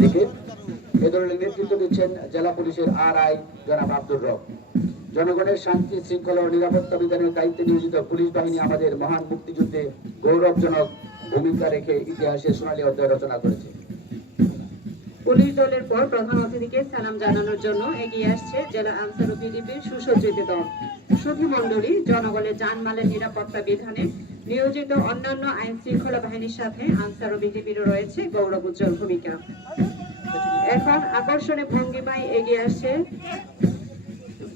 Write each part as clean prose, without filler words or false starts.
দিকে। এ দলের নেতৃত্ব দিচ্ছেন জেলা পুলিশের RI জনাব আব্দুর রব। জনগণের শান্তি শৃঙ্খলা ও নিরাপত্তা বিধানের দায়িত্বে নিয়োজিত পুলিশ বাহিনী আমাদের মহান মুক্তিযুদ্ধে গৌরবজনক ভূমিকা রেখে ইতিহাসের সোনালী অধ্যায় রচনা করেছে। পুলিশ দলের পর প্রধান অতিথিকে সালাম জানানোর জন্য এগিয়ে আসছে জেলা আনসার ও বিজিবির সুসজ্জিত দল। সুধী মণ্ডলী, জনগণের জানমালের নিরাপত্তা বিধানে নিয়োজিত অন্যান্য আইন শৃঙ্খলা বাহিনীর সাথে আনসার ও বিজিবিরও রয়েছে গৌরব উজ্জ্বল ভূমিকা। এখন আকর্ষণীয় ভঙ্গিমায় এগিয়ে আসছে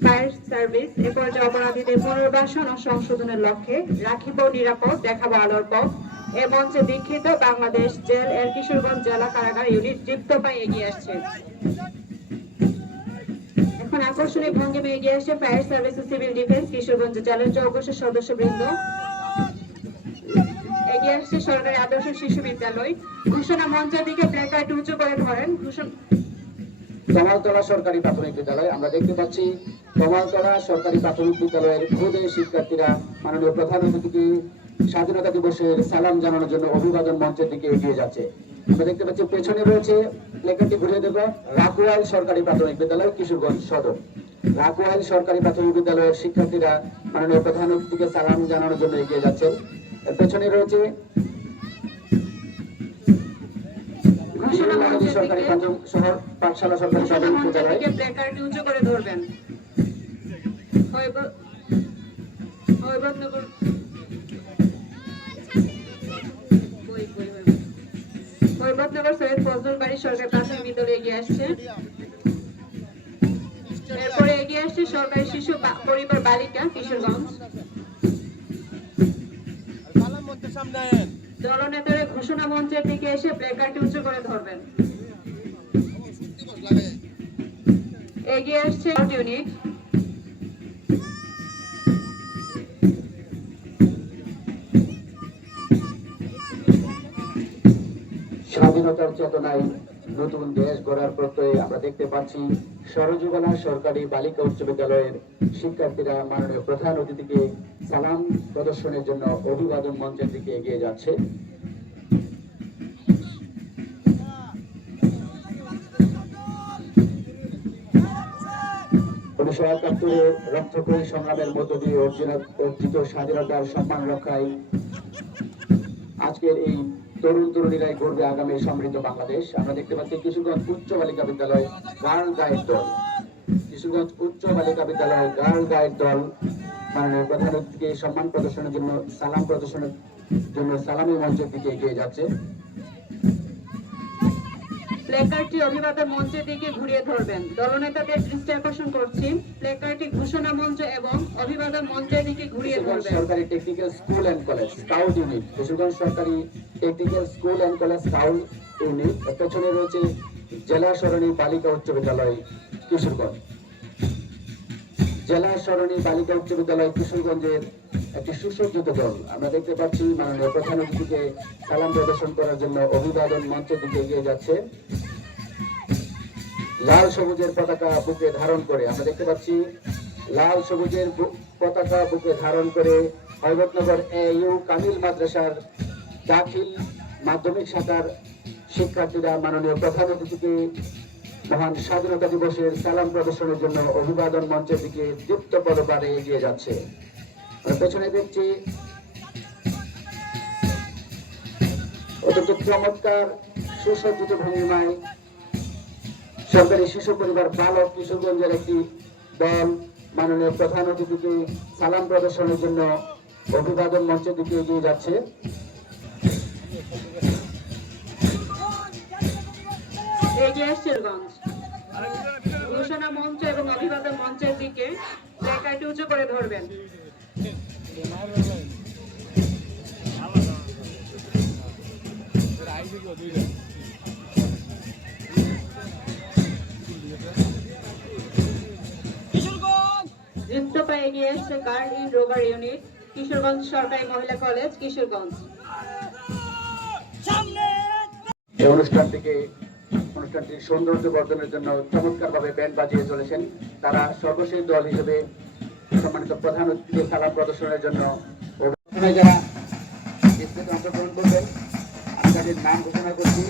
ফায়ার সার্ভিস। এ পর্যায়ে অপরাধীদের পুনর্বাসন ও সংশোধনের লক্ষ্যে রাখিব নিরাপদ, দেখাবো আলোর পথ এ মঞ্চে দীক্ষিত বাংলাদেশ জেল এর কিশোরগঞ্জ জেলা কারাগার ইউনিট দীপ্ত পায় এগিয়ে আসছে। এখন আকর্ষণীয় ভঙ্গিমায় এগিয়ে আসছে ফায়ার সার্ভিস ও সিভিল ডিফেন্স কিশোরগঞ্জ জেলার চৌকশের সদস্যবৃন্দ। এগিয়ে আসছে সরকারি আদর্শ শিশু বিদ্যালয়। ঘোষণা মঞ্চের দিকে প্ল্যাকার্ড উঁচু করে ধরেন। তমালতলা সরকারি প্রাথমিক বিদ্যালয়। আমরা দেখতে পাচ্ছি তমালতলা সরকারি প্রাথমিক বিদ্যালয়ের ক্ষুদে শিক্ষার্থীরা মাননীয় প্রধান অতিথিকে স্বাধীনতা দিবসের সালাম জানানোর জন্য অভিবাদন মঞ্চের দিকে এগিয়ে যাচ্ছে। আমরা দেখতে পাচ্ছি পেছনে রয়েছে, প্ল্যাকার্ডটি ঘুরিয়ে দেব, রাকুয়াল সরকারি প্রাথমিক বিদ্যালয় কিশোরগঞ্জ সদর। রাকুয়াল সরকারি প্রাথমিক বিদ্যালয়ের শিক্ষার্থীরা মাননীয় প্রধান অতিথিকে সালাম জানানোর জন্য এগিয়ে যাচ্ছেন। এর পেছনে রয়েছে সরকারি প্রাথমিক শহর পাঠশালা সরকারি প্রাথমিক বিদ্যালয়। প্ল্যাকার্ডটি উঁচু করে ধরবেন। হৈবতনগর সৈয়দ ফজলুল বাড়ি সরকারি প্রাথমিক বিদ্যালয়ে এগিয়ে আসছে। এরপরে এগিয়ে আসছে সরকারি শিশু পরিবার বালিকা কিশোরগঞ্জ। দলনেতারা ঘোষণা মঞ্চের দিকে এসে প্ল্যাকার্ডটি উঁচু করে ধরবেন। এগিয়ে আসছে ইউনিট। স্বাধীনতার চেতনায় নতুন দেশ গড়ার প্রত্যয়ে আমরা দেখতে পাচ্ছি সরজুবালা সরকারি বালিকা উচ্চ বিদ্যালয়ের শিক্ষার্থীরা মাননীয় প্রধান অতিথিকে সালাম প্রদর্শনের জন্য অভিবাদন মঞ্চের দিকে এগিয়ে যাচ্ছে। 1971 রক্তক্ষয়ী সংগ্রামের মধ্য দিয়ে অর্জিত স্বাধীনতার সম্মান রক্ষায় আজকের এই তরুণ তরুণীরাই গড়বে আগামী সমৃদ্ধ বাংলাদেশ। আমরা দেখতে পাচ্ছি কিশোরগঞ্জ উচ্চ বালিকা বিদ্যালয় গার্ল গাইড দল। কিশোরগঞ্জ উচ্চ বালিকা বিদ্যালয় গার্ল গাইড দল মাননীয় প্রধান অতিথিকে সম্মান প্রদর্শনের জন্য সালাম প্রদর্শনের জন্য সালামি মঞ্চের দিকে এগিয়ে যাচ্ছে। প্ল্যাকার্ডটি অভিবাদন মঞ্চের দিকে ঘুরিয়ে ধরবেন। দলনেতাদের দৃষ্টি আকর্ষণ করছি, প্ল্যাকার্ডটি ঘোষণা মঞ্চ এবং অভিবাদন মঞ্চের দিকে ঘুরিয়ে ধরবেন। সরকারি technical school and college scout unit, Kishoreganj সরকারি technical school and college scout unit. পেছনে রয়েছে জেলা সরণি বালিকা উচ্চ বিদ্যালয় কিশোরগঞ্জ। জেলা সরণি বালিকা উচ্চ বিদ্যালয় কিশোরগঞ্জের একটি সুসজ্জিত দল। আমরা দেখতে পাচ্ছি মাননীয় প্রধান অতিথিকে সালাম প্রদর্শন করার জন্য অভিবাদন মঞ্চের দিকে এগিয়ে যাচ্ছে। লাল সবুজের পতাকা বুকে ধারণ করে আমরা দেখতে পাচ্ছি লাল সবুজের পতাকা বুকে ধারণ করে হৈবতনগর AU কামিল মাদ্রাসার দাখিল মাধ্যমিক শাখার শিক্ষার্থীরা মাননীয় প্রধান অতিথিকে মহান স্বাধীনতা দিবসের সালাম প্রদর্শনের জন্য অভিবাদন মঞ্চের দিকে দীপ্ত পদপারে এগিয়ে যাচ্ছে। পেছনে দেখছি অত্যন্ত চমৎকার সুসজ্জিত ভঙ্গিমায় সরকারি শিশু পরিবার বালক কিশোরগঞ্জের একটি দল মাননীয় প্রধান অতিথিকে সালাম প্রদর্শনের জন্য অভিবাদন মঞ্চের দিকে এগিয়ে যাচ্ছে। এগিয়ে আসছে ঘোষণা মঞ্চ এবং অভিবাদন মঞ্চের দিকে প্ল্যাকার্ডটি উঁচু করে ধরবেন। যুক্ত পায়ে এগিয়ে আসছে girl in rover unit Kishoreganj সরকারি মহিলা কলেজ কিশোরগঞ্জ। এই অনুষ্ঠানটির সৌন্দর্য বর্ধনের জন্য চমৎকার ভাবে ব্যান্ড বাজিয়ে চলেছেন। তারা সর্বশেষ দল হিসেবে সম্মানিত প্রধান অতিথিকে সালাম প্রদর্শনের জন্য যারা অংশগ্রহণ করবেন আমি তাদের নাম ঘোষণা করছি।